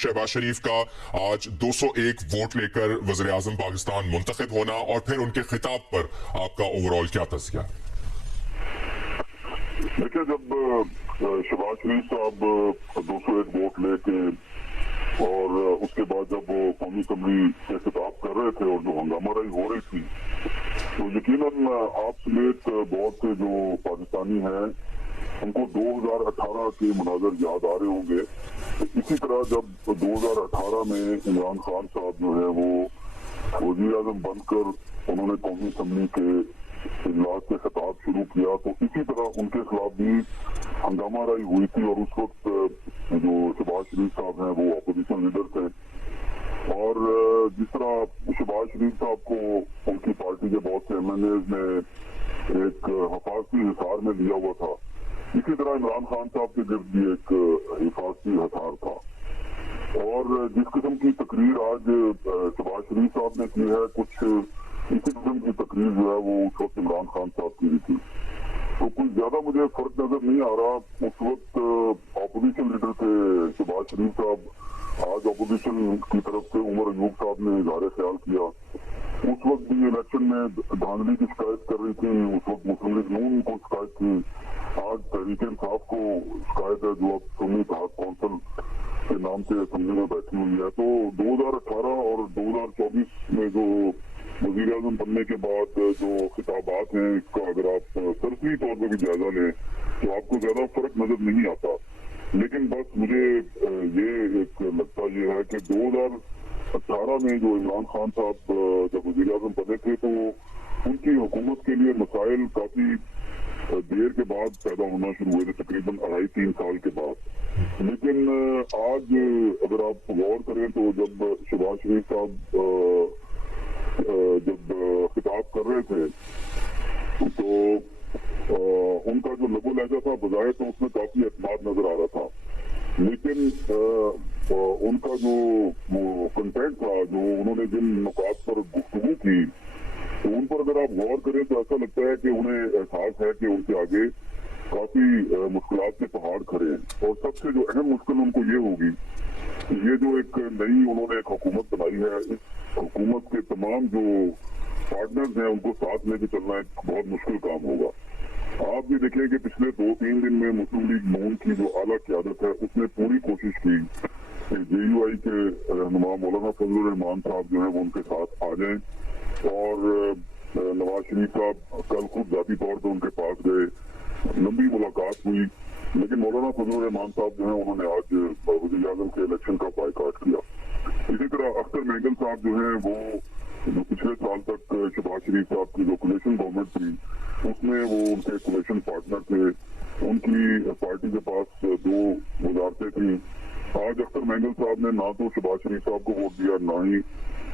शहबाज शरीफ का आज 201 वोट लेकर वज़ीर आज़म पाकिस्तान मुंतखब होना और फिर उनके खिताब पर आपका ओवरऑल क्या तज़किया? देखिए, जब शहबाज शरीफ साहब 201 वोट लेके और उसके बाद जब वो कौमी असम्बली से खिताब कर रहे थे और जो हंगामाराई हो रही थी, तो यकीनन आप समेत बहुत से जो पाकिस्तानी हैं उनको 2018 के मनाजर याद आ रहे होंगे। इसी तरह जब 2018 में इमरान खान साहब जो है वो वज़ीर आज़म बनकर उन्होंने कौमी असम्बली के इजलास से खिताब शुरू किया, तो इसी तरह उनके खिलाफ भी हंगामाराई हुई थी। और उस वक्त जो शहबाज शरीफ साहब हैं वो अपोजिशन लीडर थे, और जिस तरह शहबाज शरीफ साहब को उनकी पार्टी के बहुत से MNAs ने एक हिफाजती हिसार में लिया हुआ था, इसी तरह इमरान खान साहब के गिर्द भी एक हिफाजती हिसार था। और जिस किस्म की तकरीर आज शहबाज शरीफ साहब ने की है, कुछ इसी किस्म की तकरीर जो है वो उस वक्त इमरान खान साहब की भी थी। तो कुछ ज्यादा मुझे फर्क नजर नहीं आ रहा। उस वक्त अपोजिशन लीडर थे शहबाज शरीफ साहब, आज अपोजिशन की तरफ से उमर अयूब साहब ने इज़हार ख्याल किया। उस वक्त भी इलेक्शन में धांधली की शिकायत कर रही थी, उस वक्त मुस्लिम लीग नून को शिकायत थी, आज तहरीक इंसाफ को शिकायत है जो अब सुन्नी इत्तेहाद कौंसिल के नाम से असम्बली में बैठी हुई है। तो 2018 और 2024 में जो वज़ीर आज़म बनने के बाद जो खिताबात हैं, इसका अगर आप सरसरी तौर पर भी जायजा लें तो आपको ज्यादा फर्क नजर नहीं आता। लेकिन बस मुझे ये एक लगता ये है कि 2018 में जो इमरान खान साहब जब वज़ीर आज़म बने थे तो उनकी हुकूमत के लिए मसाइल काफी देर के बाद पैदा होना शुरू हुए थे, तकरीबन 2.5-3 साल के बाद। लेकिन आज अगर आप गौर करें तो जब शहबाज शरीफ साहब जब खिताब कर रहे थे तो उनका जो लबो लहजा था बजाय तो उसमें काफी एतमाद नजर आ रहा था, लेकिन उनका जो कंटेंट था, जो उन्होंने जिन नुकात पर गुफ्तगू की, तो उन पर अगर आप गौर करें तो ऐसा लगता है कि उन्हें एहसास है कि उनके आगे काफी मुश्किलात के पहाड़ खड़े हैं। और सबसे जो अहम मुश्किल उनको ये होगी कि ये जो एक नई उन्होंने एक हुकूमत बनाई है, इस हुकूमत के तमाम जो पार्टनर्स हैं उनको साथ लेके चलना एक बहुत मुश्किल काम होगा। आप ये देखें कि पिछले 2-3 दिन में मुस्लिम लीग नून की जो आला क़यादत है उसने पूरी कोशिश की कि JUI के रहनुमा मौलाना फजलुर रहमान साहब जो है वो उनके साथ आ जाएं। और नवाज शरीफ साहब कल खुद जाती तौर पर उनके पास गए, लंबी मुलाकात हुई, लेकिन मौलाना फजलुर रहमान साहब जो है उन्होंने आज वज़ीर आज़म के इलेक्शन का बायकॉट किया। इसी तरह अख्तर महंगल साहब जो है वो जो पिछले साल तक शहबाज शरीफ साहब की जो कोलिशन गवर्नमेंट थी उसमें वो उनके कोलिशन पार्टनर थे, उनकी पार्टी के पास 2 वजारतें थी। आज अख्तर महंगल साहब ने ना तो शहबाज शरीफ साहब को वोट दिया, ना ही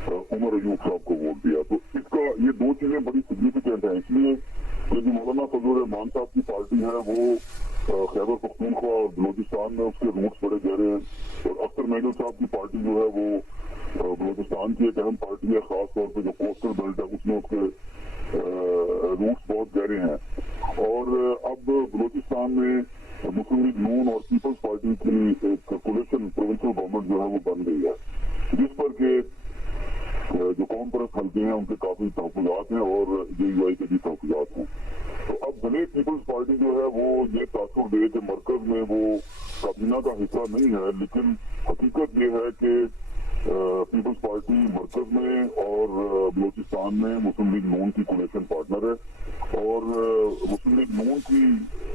उमर अयूब साहब को वोट दिया। तो इसका ये 2 चीजें बड़ी सिग्निफिकेंट है। इसलिए जो मौलाना फजलुर रहमान साहब की पार्टी है वो खैबर पख्तूनख्वा और बलोचिस्तान में उसके रूट्स बड़े गहरे हैं, और अख्तर महंगल साहब की पार्टी जो है वो बलोचिस्तान की एक अहम पार्टी है, खास तौर पर जो कोस्टल बेल्ट है उसमें उसके रूट्स बहुत गहरे हैं। और अब बलोचिस्तान में मुस्लिम लीग नून और पीपल्स पार्टी की एक कोलिशन प्रोविंशियल गवर्नमेंट जो है वो बन गई है, जिस पर के जो कौम परस्त हल्के हैं उनके काफी तहफ़्फ़ुज़ात हैं और JUI के भी तहफ़्फ़ुज़ात हैं। तो अब भले पीपल्स पार्टी जो है वो ये तासुर दे कि मरकज में वो काबीना का हिस्सा नहीं है, लेकिन हकीकत ये है कि पीपल्स पार्टी मरकज में और बलोचिस्तान में मुस्लिम लीग नून की कोलिशन पार्टनर है, और मुस्लिम लीग नून की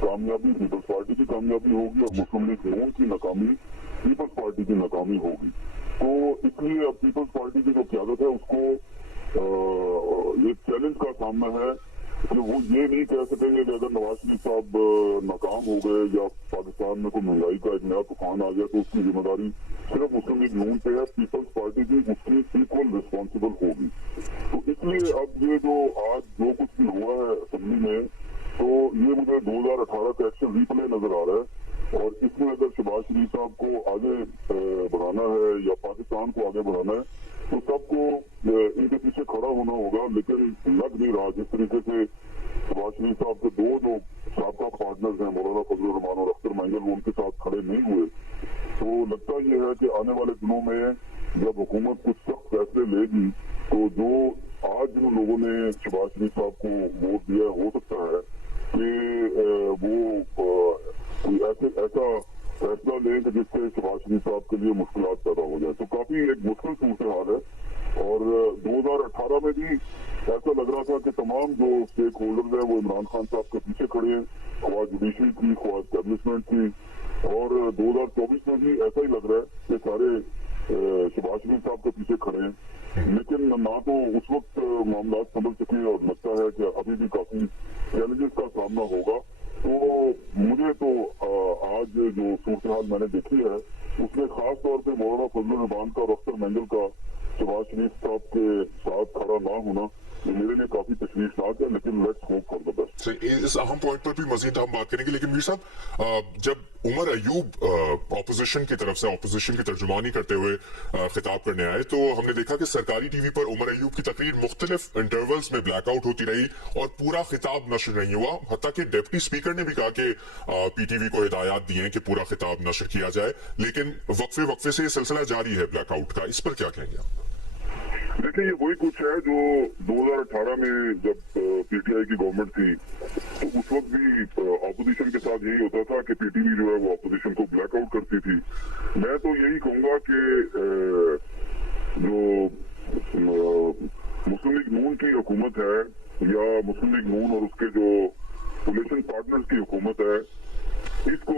कामयाबी पीपल्स पार्टी की कामयाबी होगी और मुस्लिम लीग नून की नाकामी पीपल्स पार्टी की नाकामी होगी। तो इसलिए अब पीपल्स पार्टी की जो क़यादत है उसको एक चैलेंज का सामना है कि वो ये नहीं कह सकेंगे कि अगर नवाज शरीफ साहब नाकाम हो गए या पाकिस्तान में कोई महंगाई का एक नया तूफान आ गया तो उसकी जिम्मेदारी सिर्फ मुस्लिम लीग नून पे है, पीपल्स पार्टी की उसकी इक्वल रिस्पॉन्सिबल होगी। तो इसलिए अब ये जो आज जो कुछ भी हुआ है असम्बली में, तो ये मुझे 2018 का एक्शन रिप्ले नजर आ रहा है। और इसमें अगर शहबाज शरीफ साहब को आगे बढ़ाना है या पाकिस्तान को आगे बढ़ाना है तो सबको इनके पीछे खड़ा होना होगा। लेकिन लग नहीं रहा जिस तरीके से शहबाज शरीफ साहब के दो जो साबका पार्टनर्स हैं मौलाना फजल रहमान और अख्तर मैंगल, वो उनके साथ खड़े नहीं हुए, तो लगता ये है कि आने वाले दिनों में जब हुकूमत कुछ सख्त फैसले लेगी तो जो आज जिन लोगों ने शहबाज शरीफ साहब को वोट दिया, हो सकता है कि वो कोई ऐसा फैसला लें कि जिससे शहबाज शरीफ साहब के लिए मुश्किलात पैदा हो जाए। तो काफी एक मुश्किल सूरत हाल है। और 2018 में भी ऐसा लग रहा था कि तमाम जो स्टेक होल्डर्स हैं वो इमरान खान साहब के पीछे खड़े हैं, ख्वाह जुडिशरी की, ख्वाह एस्टेब्लिशमेंट की। और 2024 में भी ऐसा ही लग रहा है कि सारे शहबाज शरीफ साहब के पीछे खड़े हैं, लेकिन ना तो उस वक्त मामला संभल सके और लगता है कि अभी भी काफी चैलेंजेस का सामना होगा। तो मुझे तो आज जो सूरत हाल मैंने देखी है उसमें खास तौर पे मौलाना फजल रहमान का और अख्तर मैंगल का शहबाज शरीफ साहब के साथ खड़ा ना होना ये मेरे लिए काफी तशवीशनाक है, लेकिन let's hope for the best. इस अहम पॉइंट पर भी मजीद हम बात करेंगे, लेकिन मीर साहब, जब उमर अयूब ऑपोजिशन की तरफ से ऑपोजिशन की तर्जुमानी करते हुए खिताब करने आए तो हमने देखा कि सरकारी टीवी पर उमर अयूब की तकरीर मुख्तलिफ इंटरवल्स में ब्लैकआउट होती रही और पूरा खिताब नशर नहीं हुआ। हत्ता कि डिप्टी स्पीकर ने भी कहा कि पीटीवी को हिदायत दी हैं कि पूरा खिताब नशर किया जाए, लेकिन वक्फे से ये सिलसिला जारी है ब्लैकआउट का। इस पर क्या कहेंगे आप? देखिए, ये वही कुछ है जो 2018 में जब पीटीआई की गवर्नमेंट थी तो उस वक्त भी ऑपोजिशन के साथ यही होता था कि पीटीवी जो है वो ऑपोजिशन को ब्लैकआउट करती थी। मैं तो यही कहूंगा कि जो मुस्लिम लीग नून की हुकूमत है या मुस्लिम लीग नून और उसके जो कोलिशन पार्टनर्स की हुकूमत है, इसको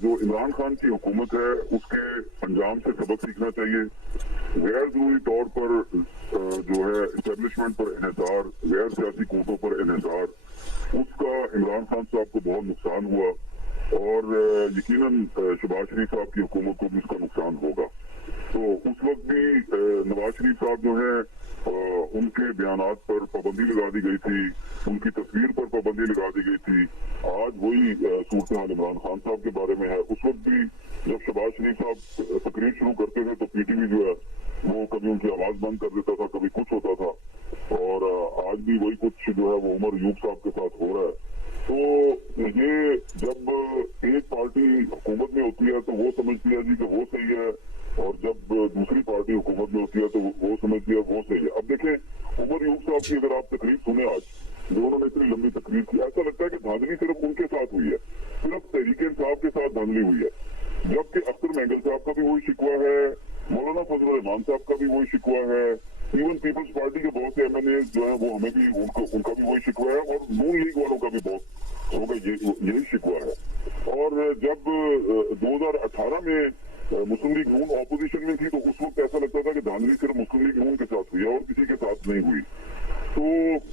जो इमरान खान की हुकूमत है उसके अंजाम से सबक सीखना चाहिए। गैर जरूरी तौर पर जो है एस्टेब्लिशमेंट पर इन्हिसार, गैर सियासी कोटों पर इन्हिसार, उसका इमरान खान साहब को बहुत नुकसान हुआ और यकीनन शहबाज शरीफ साहब की हुकूमत को भी उसका नुकसान होगा। तो उस वक्त भी नवाज शरीफ साहब जो है उनके बयानात पर पाबंदी लगा दी गई थी, उनकी तस्वीर पर पाबंदी लगा दी गई थी। आज वही सूरत हाल इमरान खान साहब के बारे में है। उस वक्त भी जब शहबाज शरीफ साहब तकरीर शुरू करते थे तो पीटीवी जो है वो कभी उनकी आवाज बंद कर देता था, कभी कुछ होता था। और आज भी वही कुछ जो है वो उमर अयूब साहब के साथ हो रहा है। तो ये जब एक पार्टी हुकूमत में होती है तो वो समझती है जी कि वो सही है, और जब दूसरी पार्टी हुकूमत में होती है तो वो समझती है वो सही है। अब देखें, उमर अयूब साहब की अगर आप तकरीर सुने आज, जो उन्होंने इतनी लंबी तकरीर की, ऐसा लगता है कि धांधली सिर्फ उनके साथ हुई है, सिर्फ तहरीक इंसाफ के साथ धांधली हुई है। जबकि अख्तर मैंगल साहब का भी वही शिकवा है, मौलाना फजल रहमान साहब का भी वही शिकवा है, इवन पीपल्स पार्टी के बहुत से एमएनए जो है वो हमें भी उनका भी वही शिकवा है, और नून लीग वालों का भी बहुत होगा यही शिकवा है। और जब 2018 में मुस्लिम लीग नून ऑपोजिशन में थी तो उस वक्त ऐसा लगता था कि धांधली सिर्फ मुस्लिम लीग नून के साथ हुई है और किसी के साथ नहीं हुई। तो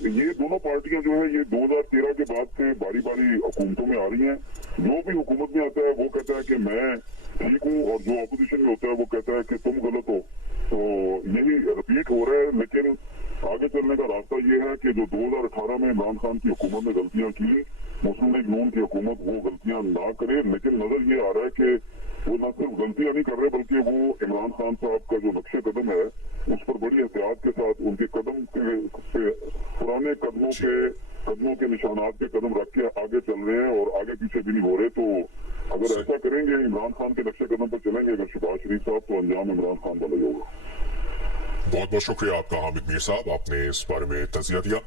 ये दोनों पार्टियां जो है ये 2013 के बाद से बारी बारी हुकूमतों में आ रही हैं। जो भी हुकूमत में आता है वो कहता है कि मैं ठीक हूँ, और जो ऑपोजिशन में होता है वो कहता है कि तुम गलत हो। तो यही रिपीट हो रहा है। लेकिन आगे चलने का रास्ता ये है कि जो 2018 में इमरान खान की हुकूमत ने गलतियां की, मुस्लिम लीग नून की हुकूमत वो गलतियां ना करे। लेकिन नजर ये आ रहा है कि वो न सिर्फ गलतियां नहीं कर रहे बल्कि वो इमरान खान साहब का जो नक्शे कदम है उस पर बड़ी एहतियात के साथ उनके कदम के पुराने कदमों के निशानात के कदम रख के आगे चल रहे हैं और आगे पीछे भी नहीं हो रहे। तो अगर ऐसा करेंगे, इमरान खान के नक्शे कदम पर चलेंगे अगर शहबाज शरीफ साहब, तो अंजाम इमरान खान वाला ही होगा। बहुत बहुत शुक्रिया आपका हामिद मीर साहब, आपने इस बारे में तजिया दिया।